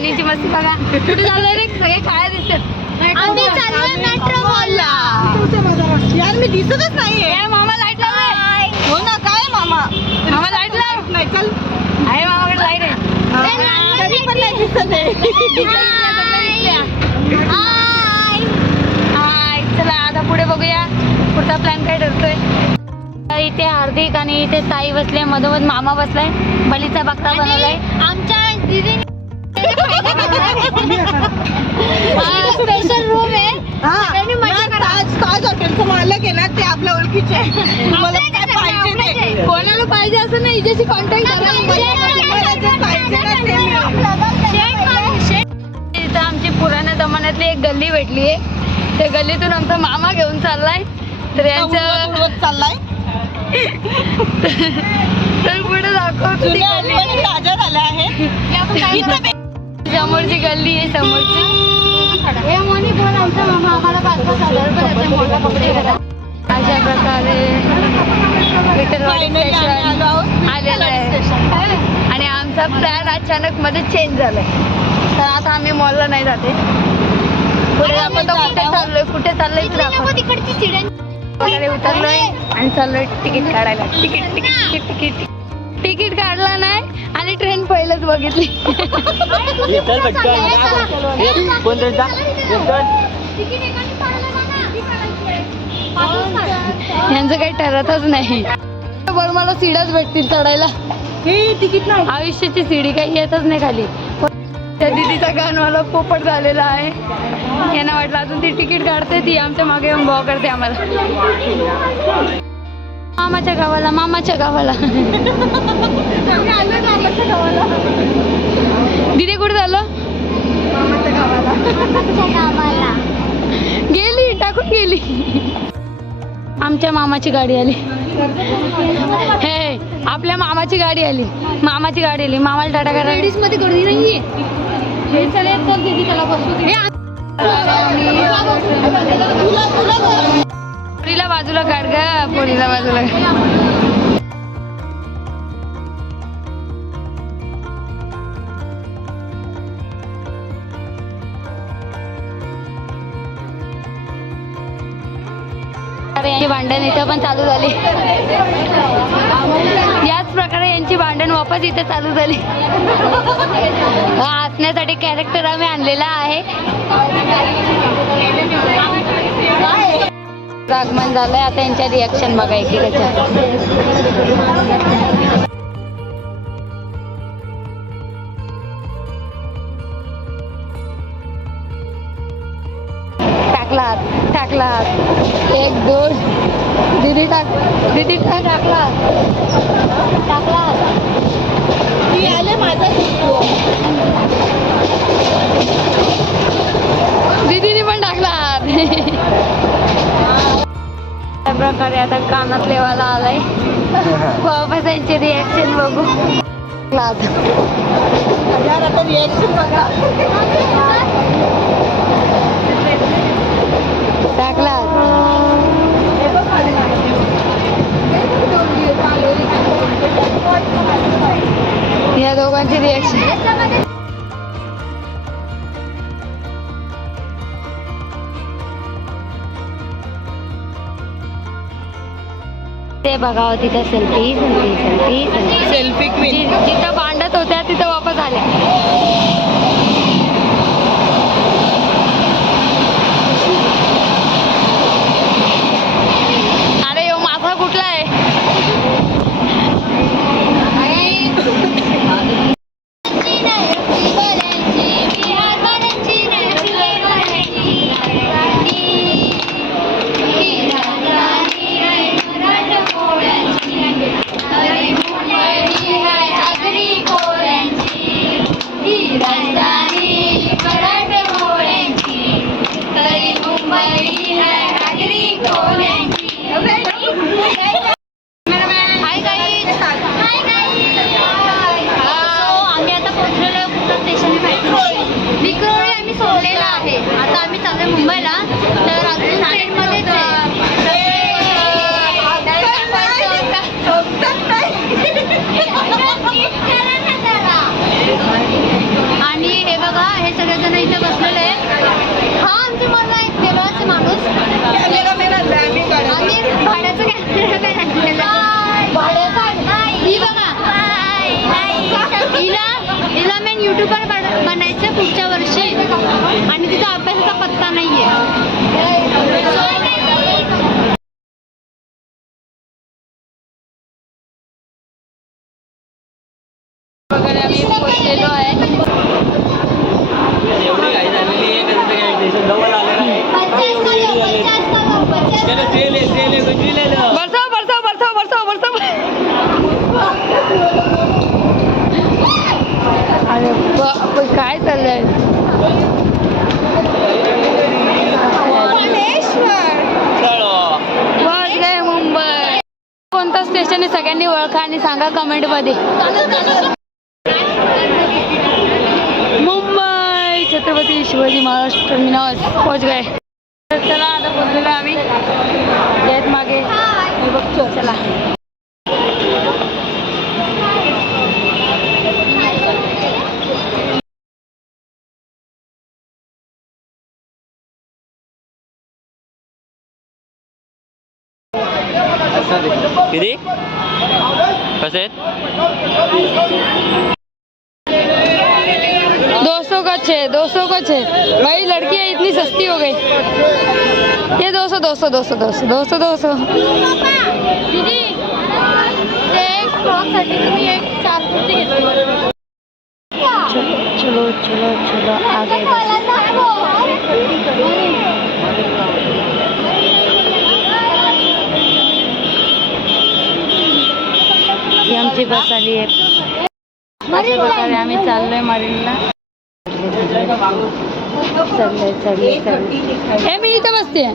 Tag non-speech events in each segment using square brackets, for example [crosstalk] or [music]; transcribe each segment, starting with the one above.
बहिणीची मस्ती बघा. कुठे चाललोय रे? सगळे काय दिसत आम्ही चाललोय मेट्रो मॉलला यार मी दिसतच नाहीये. ए, मामा लाइट लावलाय हो ना काय मामा? मामा लाइट लाव. नाही चल. आहे मामाकडे लाइट आहे. तरी पण नाही दिसत हाय [laughs] हाय चला आता पुढे बघूया. पुढचा प्लॅन काय ठरतोय. इथे हार्दिक आणि इथे साई बसले मधोमध मामा बसलाय. बलीचा बकरा बनवलाय. आमच्या दीदीने स्पेशल रूम आहे. सगळ्यांनी मजा करा. ताज ताज हॉटेलचं मालक आहे ना ते आपल्या ओळखीचे आहे. तुम्हाला काय पाहिजे ते. कोणाला पाहिजे असं नाही हिच्याशी कॉन्टॅक्ट करा तुम्हाला जे पाहिजे ना ते. मिळेल. इथं आमची पुराण्या जमान्यातली एक गल्ली भेटली आहे. त्या गल्लीतून आमचा मामा घेऊन चाललाय. तर यांचं उडवत उडवत चाललाय? तर पुढे दाखवतो ती जुन्या गल्ली. आठवणी ताज्या झाल्या आहेत. इथं बे- समोरची गल्ली आहे समोरची. हे मनी बोल आमचा मामा आम्हाला पाच पाच हजार रुपये देते मॉलला कपडे घ्यायला अशा प्रकारे स्टेशन. आलेलं आहे. आणि आमचा प्लॅन अचानक मध्ये चेंज झालाय. तर आता आम्ही मॉलला नाही जाते पुढे कुठे. चाललोय? कुठे चाललोय वगैरे उतरलोय आणि चाललोय तिकीट काढायला. तिकीट तिकीट तिकीट तिकीट काढलं नाही. पहिलंच बघितली. चल. पटकन कोण त्यांचा यांचं काही ठरतच नाही. बरं मला सीडच भेटतील चढायला. हे तिकीट नाही. आयुष्याची सीडी काही येतच नाही खाली. त्या दिदीचा गाण मला पोपट झालेला आहे. यांना वाटलं अजून ती तिकीट काढते ती आमच्या मागे येऊन भाव करते आम्हाला. मामाच्या गावाला मामाच्या गावाला. दिदी कुठे झालं गेली टाकून गेली. आमच्या मामाची गाडी आली. हे आपल्या मामाची गाडी आली. मामाची गाडी आली. मामाला टाटा करा. लेडीजमध्ये गर्दी नाहीये. हे चल दीदी त्याला बसू दे. बाजूला काढ ग पोरीला बाजूला यांची भांडण इथं पण चालू झाली. याच प्रकारे यांची भांडण वापस इथे चालू झाली. हसण्यासाठी कॅरेक्टर आम्ही आणलेला आहे. आगमन झालंय. आता यांच्या रिॲक्शन बघा त्याच्यात. टाकला हात टाकला हात. एक दोन. दीदी टाक दीदी टाकला टाकला हात. ती आले माझा. प्रकारे आता कानात लेवाला आलाय. वापस यांचे रिॲक्शन बघू. टाकला आता बघा. या दोघांची रिॲक्शन ते बघावं तिथं सेल्फी सेल्फी सेल्फी सेल्फी जिथं भांडत होत्या तिथं वापस आल्या. तिला मेन युट्यूबर बनायचं पुढच्या वर्षी. आणि तिचा अभ्यासाचा पत्ता नाहीये. बाप काय चाललंय? मुंबई. कोणतं स्टेशन आहे सगळ्यांनी ओळखा आणि सांगा कमेंटमध्ये. मुंबई. छत्रपती शिवाजी महाराज टर्मिनस पोहोच गए तर चला आता पोहोचलेलो आम्ही. येत मागे. बघतो चला. किती कसे दो सौ का छः दो सौ का छः। भाई लड़कियाँ इतनी सस्ती हो गई। ये दो सौ दो सौ दो सौ दो सौ दो सौ दो सौ दीदी एक चलो चलो चलो आगे। आमची बस आली आहे अशा प्रकारे आम्ही चाललोय मरीनला चाललंय चाललंय चाललंय. हे मी इथं बसते. हा,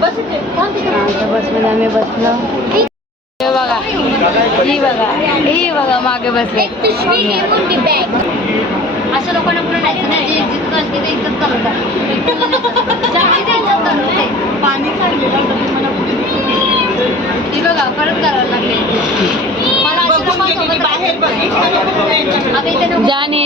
बसमध्ये आम्ही बसलो. हे बघा ही बघा ही बघा मागे बसले. अशा लोकांना पुढे नाही. जे ते [laughs] करतात. पाणी ती बघा परत करायला लागले. जाने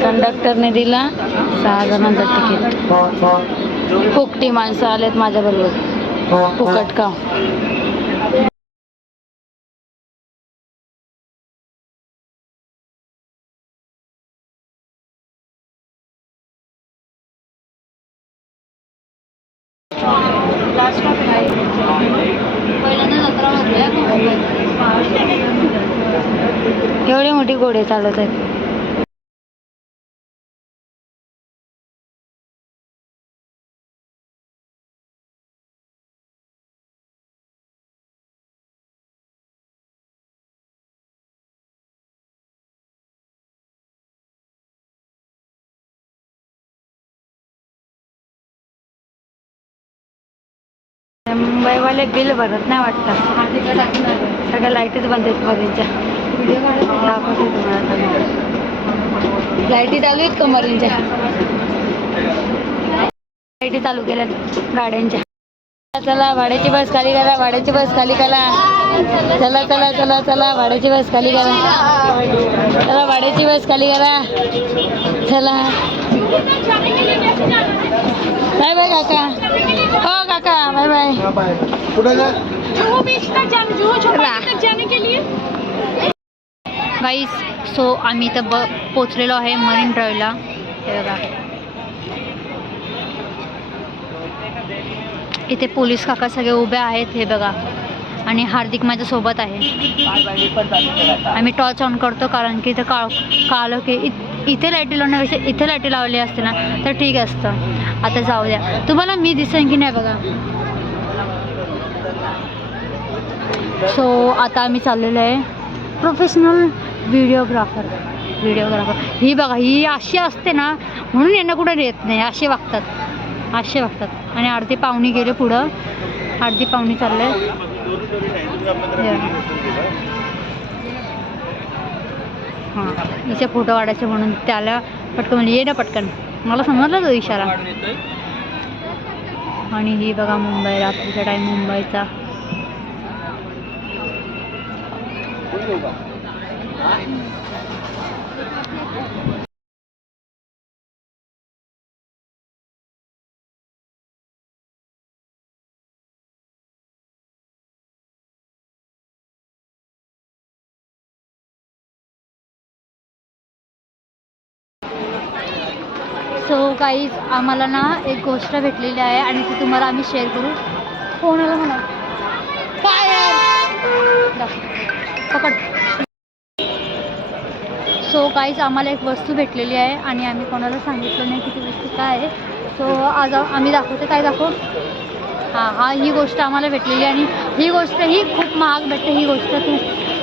कंडक्टरने दिला सहा जणांचा तिकीट. फुकटी माणसं आलेत माझ्या बरोबर फुकट का पहिल्यांदा जत्रा भरल्या एवढी मोठी घोडे चालवत आहेत. मुंबईवाले बिल भरत नाही वाटतं. सगळ्या लाईटीच बंद आहेत बघायच्या लाईटी चालू आहेत का मरीनच्या लाईटी चालू केल्यात गाड्यांच्या. चला भाड्याची बस खाली करा भाड्याची बस खाली करा. चला चला चला चला भाड्याची बस खाली करा. चला भाड्याची बस खाली करा. चला. बाय बाय काका. हो काका बाय बाय. गाईस सो आम्ही इथं ब पोचलेलो आहे मरीन ड्राईव्हला हे बघा. इथे पोलीस काका सगळे उभे आहेत हे बघा. आणि हार्दिक माझ्यासोबत आहे. आम्ही टॉर्च ऑन करतो कारण की इथं का काळ की इथे लाईटी लावण्यापेक्षा इथे लाईटी लावली असते ना तर ठीक असतं. आता जाऊ द्या. तुम्हाला मी दिसेन की नाही बघा? सो आता आम्ही चाललेलो आहे. Professional videographer. व्हिडिओग्राफर. ही बघा ही अशी असते ना म्हणून यांना कुठं येत नाही. असे वागतात असे वागतात आणि अर्धी पाहुणी गेले पुढं. अर्धी पाहुणी चालले हां. इथे फोटो काढायचे म्हणून त्याला पटकन म्हणजे ये ना पटकन. मला समजला तो इशारा. आणि ही बघा मुंबई रात्रीचा टाईम मुंबईचा. सो काही आम्हाला ना एक गोष्ट भेटलेली आहे आणि ती तुम्हाला आम्ही शेअर करू. कोणाला म्हणा? पकड. सो काहीच आम्हाला एक वस्तू भेटलेली आहे आणि आम्ही कोणाला सांगितलं नाही की ती वस्तू काय आहे. सो आज आम्ही दाखवते काय दाखव. हां हा ही गोष्ट आम्हाला भेटलेली आहे. आणि ही गोष्ट ही खूप महाग भेटते ही गोष्ट तू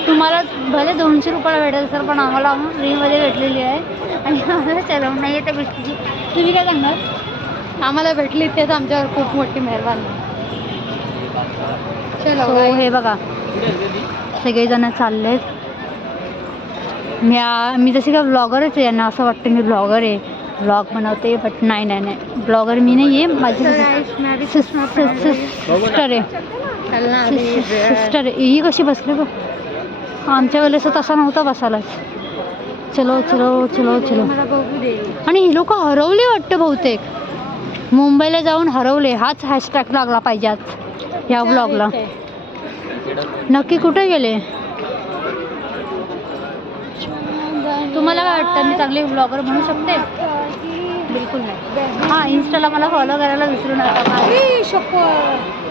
तुम्हाला भले दोनशे रुपयाला भेटेल सर पण आम्हाला फ्रीमध्ये भेटलेली आहे. आणि आम्हाला चलवून नाही आहे त्या गोष्टीची. तुम्ही काय सांगणार आम्हाला भेटली तेच आमच्यावर खूप मोठी मेहरबानी. चलो हे बघा. सगळेजण चाललेत. मी मी जशी का ब्लॉगरच आहे यांना असं वाटतं मी ब्लॉगर आहे. ब्लॉग बनवते बट नाही नाही नाही. ब्लॉगर मी नाही आहे. माझी सिस्टर आहे. सिस्टर ही कशी बसली बघ. आमच्या वेळेस तसा नव्हता बसायलाच चलो चलो चलो चलो. आणि ही लोक हरवली वाटतं बहुतेक. मुंबईला जाऊन हरवले. हाच हॅशटॅग लागला पाहिजे आज या ब्लॉगला नक्की कुठे गेले? तुम्हाला काय वाटतं? मी चांगली ब्लॉगर म्हणू शकते? बिलकुल नाही. हां इन्स्टाला मला फॉलो करायला विसरू नका.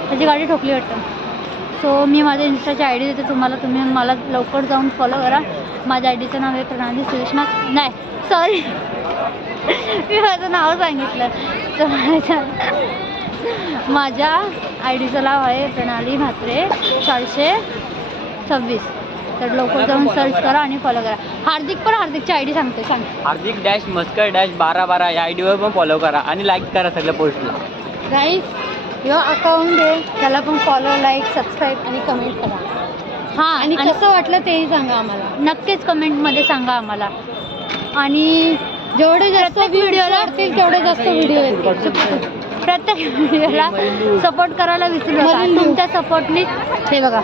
त्याची गाडी ठोकली वाटतं. सो मी माझ्या इन्स्टाची आय डी देते तुम्हाला. तुम्ही मला लवकर जाऊन फॉलो करा. माझ्या आय डीचं नाव आहे प्रणाली सुरेशनाथ. नाही सॉरी मी माझं नाव सांगितलं. तर माझ्या माझ्या आय डीचं नाव आहे प्रणाली म्हात्रे चारशे सव्वीस. तर लवकर जाऊन सर्च करा. आणि फॉलो करा. हार्दिक पण हार्दिकची आय डी सांगते सांग. हार्दिक डॅश मस्कर डॅश बारा बारा या आय डीवर पण फॉलो करा आणि लाईक करा सगळ्या पोस्टला गाईज यो अकाउंट आहे त्याला पण फॉलो लाईक सबस्क्राईब आणि कमेंट करा. हां आणि कसं वाटलं तेही सांगा आम्हाला. नक्कीच कमेंटमध्ये सांगा आम्हाला. आणि जेवढे जास्त व्हिडिओला वाटतील तेवढे जास्त व्हिडिओ येतील. प्रत्येक [laughs] व्हिडिओला सपोर्ट करायला विसरू नका. तुमच्या सपोर्टनी हे बघा.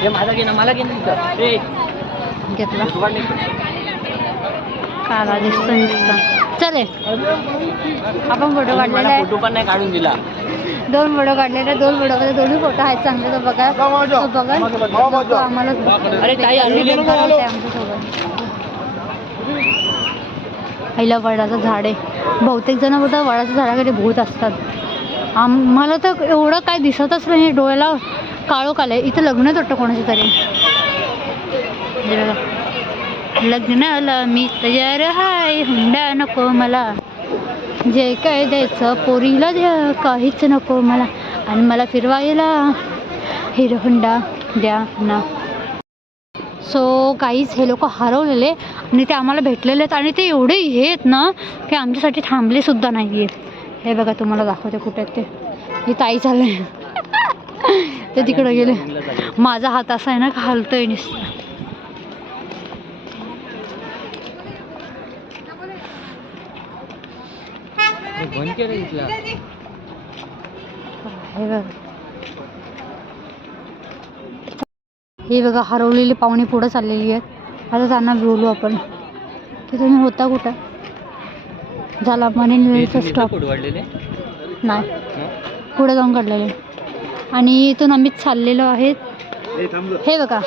हे माझा घे ना मला घे ना घेतला. काला दिसतो दिसतो चले. आपण फोटो काढलेला आहे. फोटो पण नाही काढून दिला. दोन फोटो काढलेले दोन फोटोमध्ये दोन्ही फोटो आहेत चांगले तर बघा. तो बघा. तो आम्हाला पहिला वडाचं झाड आहे. बहुतेक जण बोलतात वडाच्या झाडाकडे भूत असतात. आम मला तर एवढं काय दिसतच नाही डोळ्याला. काळोख आलंय. इथं लग्नच वाटतं कोणाचं तरी? बघा. लग्नाला मी तयार हाय हुंडा नको मला. जे काय द्यायचं पोरीला द्या काहीच नको मला. आणि मला फिरवायला हिरो हुंडा द्या ना. सो काहीच हे लोक हरवलेले आणि ते आम्हाला भेटलेले आहेत आणि ते एवढे हे आहेत ना की आमच्यासाठी थांबले सुद्धा नाही आहेत हे बघा तुम्हाला दाखवते कुठे आहेत ते. ही ताई चालले. ते तिकडं गेले. माझा हात असा आहे ना का हलतोय नुसतं. हे बघा. हे बघा हरवलेली पाहुणे पुढं चाललेली आहेत. आता त्यांना बोलू आपण. की तुम्ही होता कुठं? झाला मनी स्टॉप नाही. पुढे जाऊन काढलेले. आणि इथून आम्ही चाललेलो आहेत. हे बघा.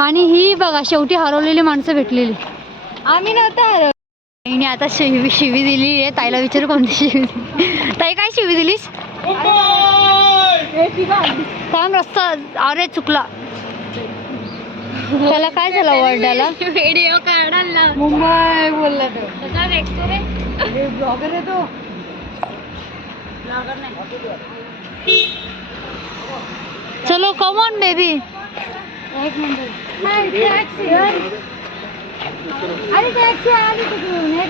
आणि ही बघा शेवटी हरवलेली माणसं भेटलेली. आम्ही नव्हतं हरव आता शिवी शिवी दिली आहे. ताईला विचारू कोणती शिवी दिली. ताई काय शिवी दिलीस? थांब रस्ता अरे चुकला. त्याला काय झालं वर्डाला व्हिडिओ काढायला. मुंबई बोलला तो. ब्लॉगर आहे तो. चलो कम ऑन बेबी एक मिनिट अरे टॅक्सी आली तिकडून हे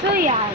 सो यार